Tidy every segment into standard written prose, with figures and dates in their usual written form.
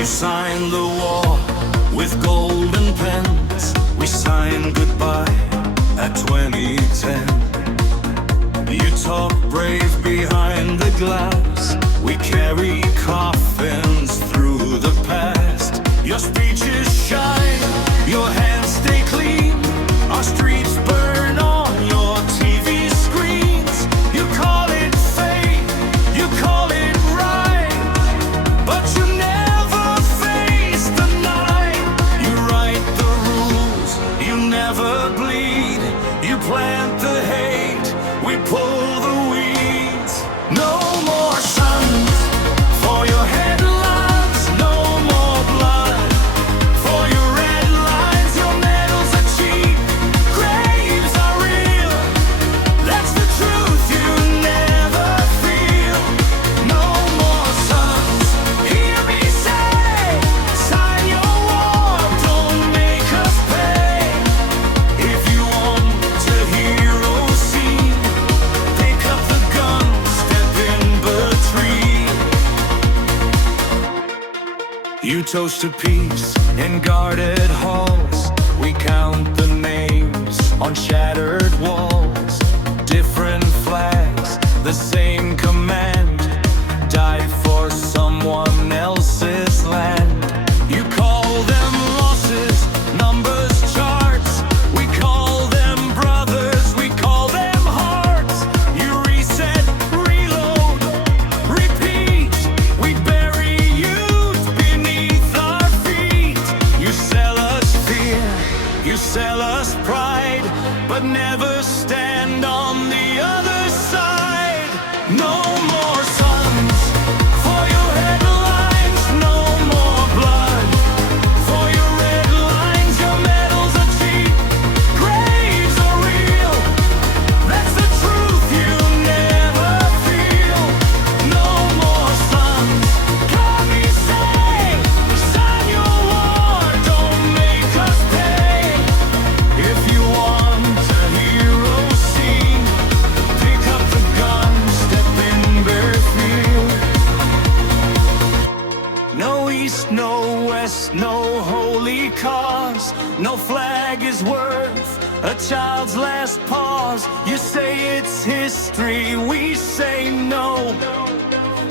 You signed the war with golden pens. We signed goodbye at 2010. You talk brave behind the glass. We carry coffins through the past. Your speeches shine, your hands stay clean. Our streets burn on your TV screens. You call it fate, you call it right, but you never face the night. You write the rules, you never bleed. You plant the hate, we pull the weeds. No more sons for your headlines, no more blood for your red lines. Your medals are cheap, graves are real. That's the truth you never feel. No more sons, hear me say, sign your war, don't make us pay. If you want to hero scene, pick up the gun, step in between. You toast to peace in guarded halls. We count the names on shattered walls. Different flags, the same command. Die for someone else's land. You call them losses, numbers, charts. We call them brothers, we call them hearts. You reset, reload, repeat. We bury youth beneath our feet. You sell us fear, you sell us pride, but never stand on the other side. No more sons for your headlines, no more blood for your red lines. Your medals are cheap, graves are real. That's the truth you never feel. No more sons, come me say, sign your war, don't make us pay. If you want a hero scene, pick up the gun, step in bare field. No east, no west, no holy cause. No flag is worth a child's last pause. You say it's history, we say no.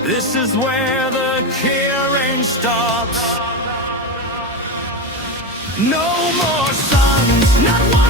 This is where the caring stops. No more sons, not one.